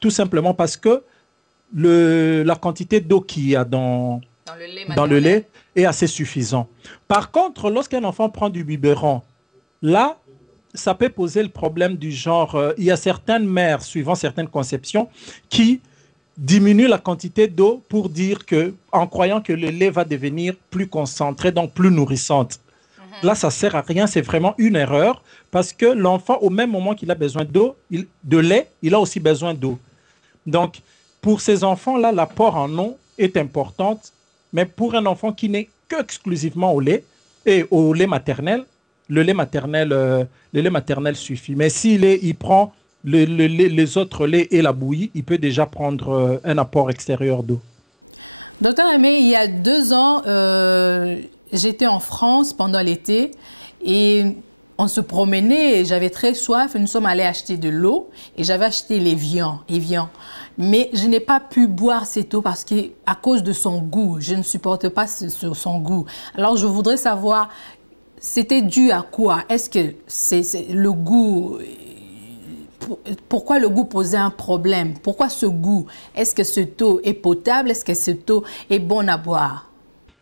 tout simplement parce que la quantité d'eau qu'il y a dans le lait est assez suffisante. Par contre, lorsqu'un enfant prend du biberon, là, ça peut poser le problème du genre, il y a certaines mères, suivant certaines conceptions, qui diminuent la quantité d'eau pour dire que, en croyant que le lait va devenir plus concentré, donc plus nourrissante. Là, ça ne sert à rien, c'est vraiment une erreur parce que l'enfant, au même moment qu'il a besoin de lait, il a aussi besoin d'eau. Donc, pour ces enfants-là, l'apport en eau est importante, mais pour un enfant qui n'est qu'exclusivement au lait et au lait maternel, le lait maternel suffit. Mais il prend les autres laits et la bouillie, il peut déjà prendre un apport extérieur d'eau.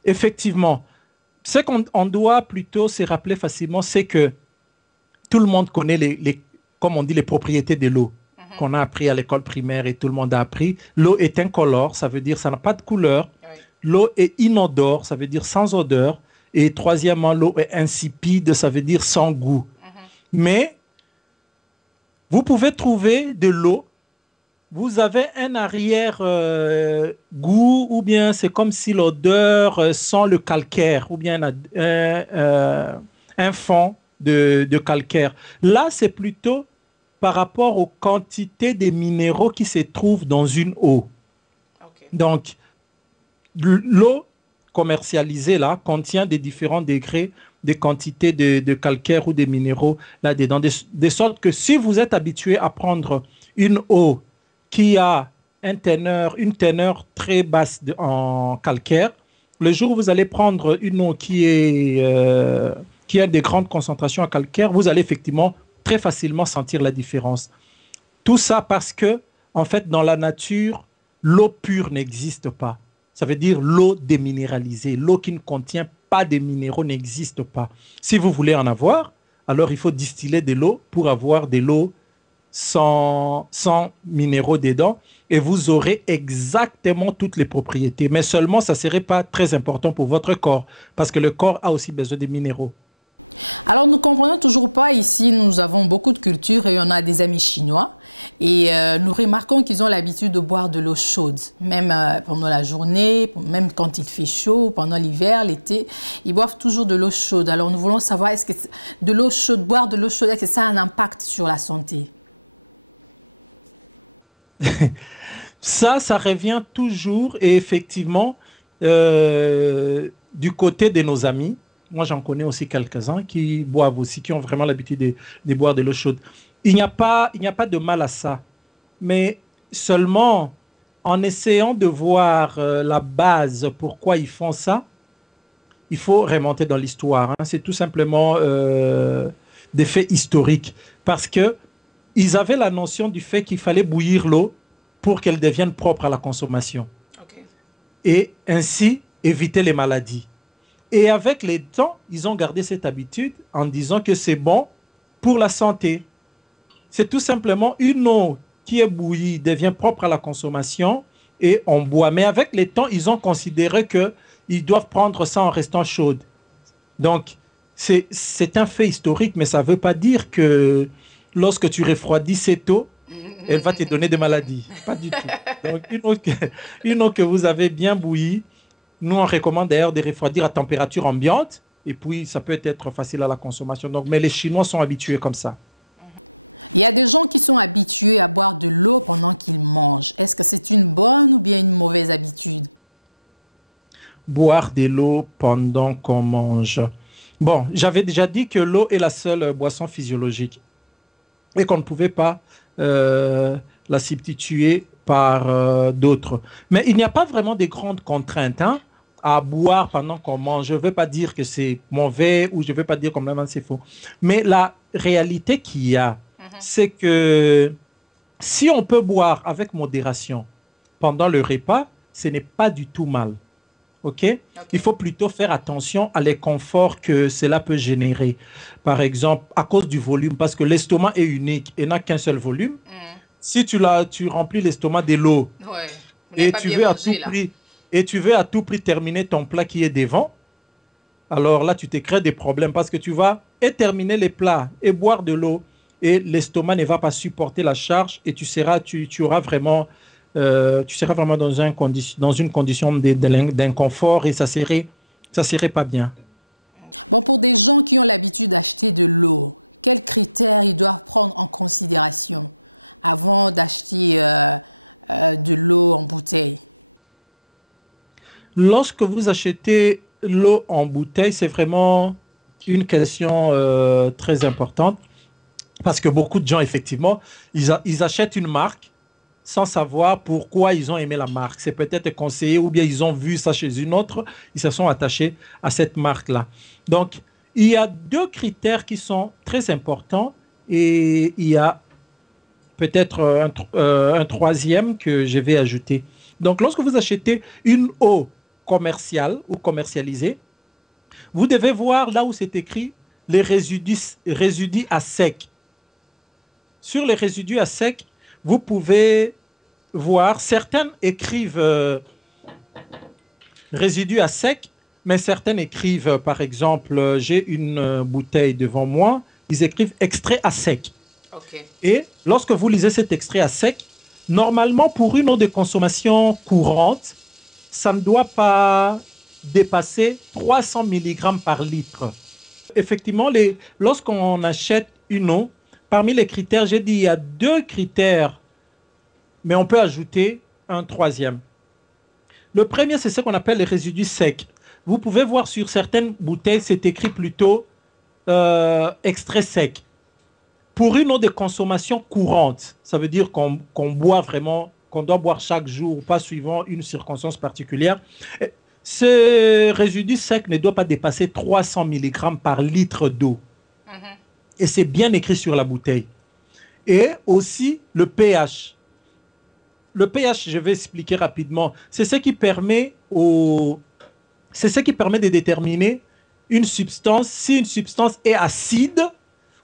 Effectivement, ce qu'on doit plutôt se rappeler facilement, c'est que tout le monde connaît comme on dit, les propriétés de l'eau qu'on a appris à l'école primaire et tout le monde a appris. L'eau est incolore, ça veut dire ça n'a pas de couleur. Oui. L'eau est inodore, ça veut dire sans odeur. Et troisièmement, l'eau est insipide, ça veut dire sans goût. Mais vous pouvez trouver de l'eau, vous avez un arrière-goût, ou bien c'est comme si l'odeur sent le calcaire, ou bien un fond de calcaire. Là, c'est plutôt par rapport aux quantités de minéraux qui se trouvent dans une eau. Okay. Donc, l'eau commercialisée là contient des différents degrés de quantité de calcaire ou de minéraux là-dedans, de sorte que si vous êtes habitué à prendre une eau qui a une teneur très basse en calcaire, le jour où vous allez prendre une eau qui a des grandes concentrations en calcaire, vous allez effectivement très facilement sentir la différence. Tout ça parce que, en fait, dans la nature, l'eau pure n'existe pas. Ça veut dire l'eau déminéralisée. L'eau qui ne contient pas de minéraux n'existe pas. Si vous voulez en avoir, alors il faut distiller de l'eau pour avoir de l'eau sans minéraux dedans et vous aurez exactement toutes les propriétés. Mais seulement, ça ne serait pas très important pour votre corps parce que le corps a aussi besoin de minéraux. Ça revient toujours et effectivement du côté de nos amis. Moi, j'en connais aussi quelques-uns qui boivent aussi, qui ont vraiment l'habitude de boire de l'eau chaude. Il n'y a pas de mal à ça. Mais seulement en essayant de voir la base, pourquoi ils font ça, il faut remonter dans l'histoire. Hein. C'est tout simplement des faits historiques. Parce qu'ils avaient la notion du fait qu'il fallait bouillir l'eau pour qu'elle devienne propre à la consommation. Okay. Et ainsi éviter les maladies. Et avec le temps, ils ont gardé cette habitude en disant que c'est bon pour la santé. C'est tout simplement une eau qui est bouillie, devient propre à la consommation et on boit. Mais avec le temps, ils ont considéré qu'ils doivent prendre ça en restant chaude. Donc, c'est un fait historique, mais ça ne veut pas dire que lorsque tu refroidis cette eau, elle va te donner des maladies. Pas du tout. Donc, une eau que vous avez bien bouillie, nous, on recommande d'ailleurs de refroidir à température ambiante. Et puis, ça peut être facile à la consommation. Donc, mais les Chinois sont habitués comme ça. Boire de l'eau pendant qu'on mange. Bon, j'avais déjà dit que l'eau est la seule boisson physiologique et qu'on ne pouvait pas la substituer par d'autres. Mais il n'y a pas vraiment de grandes contraintes à boire pendant qu'on mange. Je ne veux pas dire que c'est mauvais ou je ne veux pas dire complètement c'est faux. Mais la réalité qu'il y a, c'est que Si on peut boire avec modération pendant le repas, ce n'est pas du tout mal. OK? Il faut plutôt faire attention à les conforts que cela peut générer. Par exemple, à cause du volume, parce que l'estomac est unique et n'a qu'un seul volume. Si tu remplis l'estomac de l'eau et tu veux à tout prix et tu veux à tout prix terminer ton plat qui est devant, alors là, tu te crées des problèmes parce que tu vas et terminer les plats et boire de l'eau et l'estomac ne va pas supporter la charge et tu auras vraiment, tu seras vraiment dans une condition d'inconfort et ça serait pas bien. Lorsque vous achetez l'eau en bouteille, c'est vraiment une question très importante parce que beaucoup de gens, effectivement, ils achètent une marque sans savoir pourquoi ils ont aimé la marque. C'est peut-être conseillé ou bien ils ont vu ça chez une autre, ils se sont attachés à cette marque-là. Donc, il y a deux critères qui sont très importants et il y a peut-être un troisième que je vais ajouter. Donc, lorsque vous achetez une eau commerciale ou commercialisée, vous devez voir là où c'est écrit les résidus à sec. Sur les résidus à sec, vous pouvez voir, certaines écrivent résidus à sec, mais certaines écrivent, par exemple, j'ai une bouteille devant moi, ils écrivent extrait à sec. Et lorsque vous lisez cet extrait à sec, normalement, pour une eau de consommation courante, ça ne doit pas dépasser 300 mg par litre. Effectivement, lorsqu'on achète une eau, parmi les critères, j'ai dit il y a deux critères, mais on peut ajouter un troisième. Le premier, c'est ce qu'on appelle les résidus secs. Vous pouvez voir sur certaines bouteilles, c'est écrit plutôt extrait sec. Pour une eau de consommation courante, ça veut dire qu'on boit vraiment, qu'on doit boire chaque jour, pas suivant une circonstance particulière. Ce résidu sec ne doit pas dépasser 300 mg par litre d'eau. Et c'est bien écrit sur la bouteille. Et aussi le pH. Le pH, je vais expliquer rapidement, c'est ce qui permet de déterminer une substance, si une substance est acide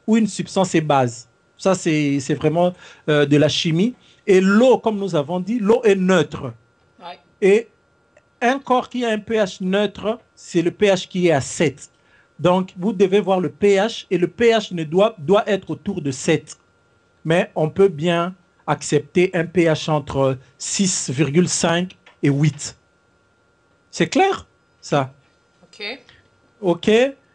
ou une substance est base. Ça, c'est vraiment de la chimie. Et l'eau, comme nous avons dit, l'eau est neutre. Ouais. Et un corps qui a un pH neutre, c'est le pH qui est à 7. Donc, vous devez voir le pH et le pH doit être autour de 7. Mais on peut bien accepter un pH entre 6,5 et 8. C'est clair, ça? OK. OK.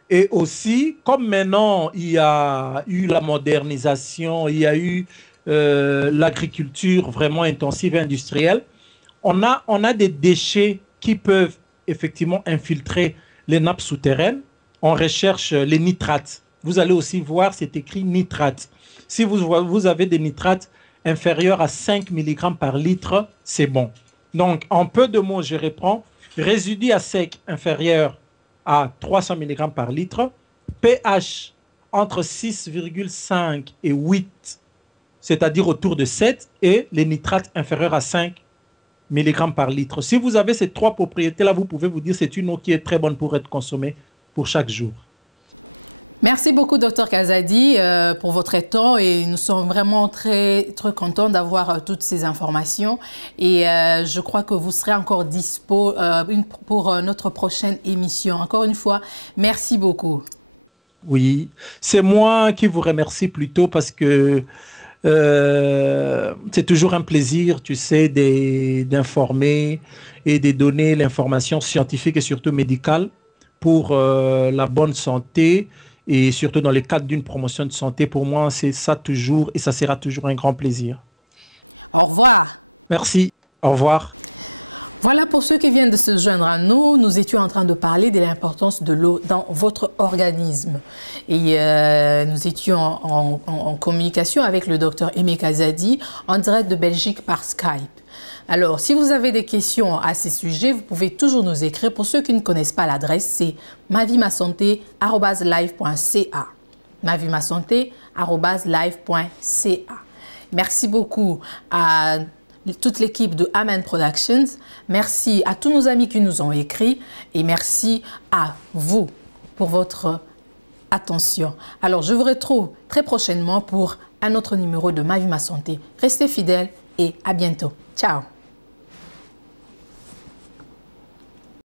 Et aussi, comme maintenant, il y a eu la modernisation, il y a eu l'agriculture vraiment intensive et industrielle, on a des déchets qui peuvent effectivement infiltrer les nappes souterraines. On recherche les nitrates. Vous allez aussi voir, c'est écrit nitrates. Si vous avez des nitrates inférieurs à 5 mg par litre, c'est bon. Donc, en peu de mots, je reprends. Résidu à sec inférieur à 300 mg par litre. pH entre 6,5 et 8, c'est-à-dire autour de 7. Et les nitrates inférieurs à 5 mg par litre. Si vous avez ces trois propriétés-là, vous pouvez vous dire que c'est une eau qui est très bonne pour être consommée pour chaque jour. Oui, c'est moi qui vous remercie plutôt parce que c'est toujours un plaisir, tu sais, d'informer et de donner l'information scientifique et surtout médicale pour la bonne santé et surtout dans le cadre d'une promotion de santé. Pour moi, c'est ça toujours et ça sera toujours un grand plaisir. Merci. Au revoir.